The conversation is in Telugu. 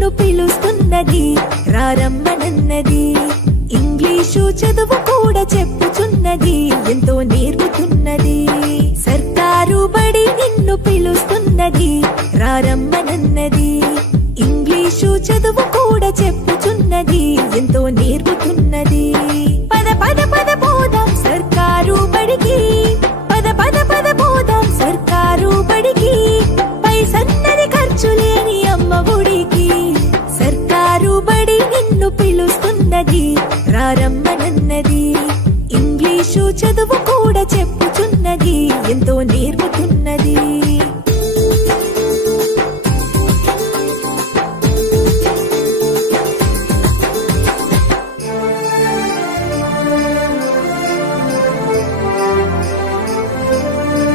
నిన్ను పిలుస్తున్నది, రారమ్మనన్నది. ఇంగ్లీషు చదువు కూడా చెప్పుచున్నది, ఎంతో నేర్పుతున్నది. సర్కారు బడి నిన్ను పిలుస్తున్నది, రారమ్మనన్నది. ఇంగ్లీషు చదువు కూడా చెప్పుచున్నది, ఎంతో